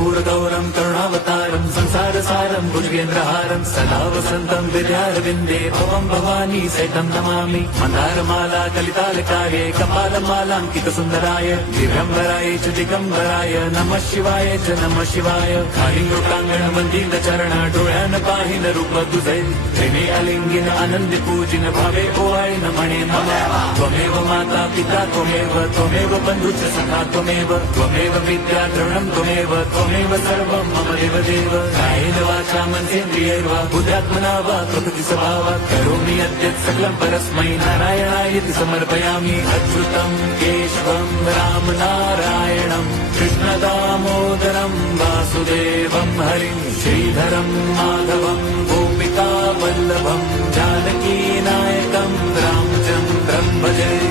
कर्पूरगौरं करुणावतारं संसारसारं भुजगेन्द्रहारं सदा वसन्तं विद्यारविन्दे भवं भवानी सहितं नमामि। मन्दारमाला कलितालकाये कपालमालाङ्कितसुन्दराय दिगम्बराय च दिगम्बराय नमः शिवाय च नमः शिवाय। खाली लोकांगण वंदित चरण डोळ्यान पाहिन रूप तुझे प्रेमे अलिंगिन आनंदी पूजिन भावे ओवाळीन म्हणे मम त्वमेव माता पिता त्वमेव बंधुच सखा त्वमेव विद्या द्रवणं त्वमेव सर्वं मम देव कायेन वाचा मनसेन्द्रियैर्वा बुद्ध्यात्मना वा प्रकृति स्वभावात् करोमि यद्यत् सकलं परस्मै नारायणायति समर्पयामि। अच्युतं केशवं राम नारायणं कृष्णदामोदरं वासुदेवं हरिं श्रीधरं माधवं गोपिका वल्लभं जानकी नायकं रामचन्द्रं भजे।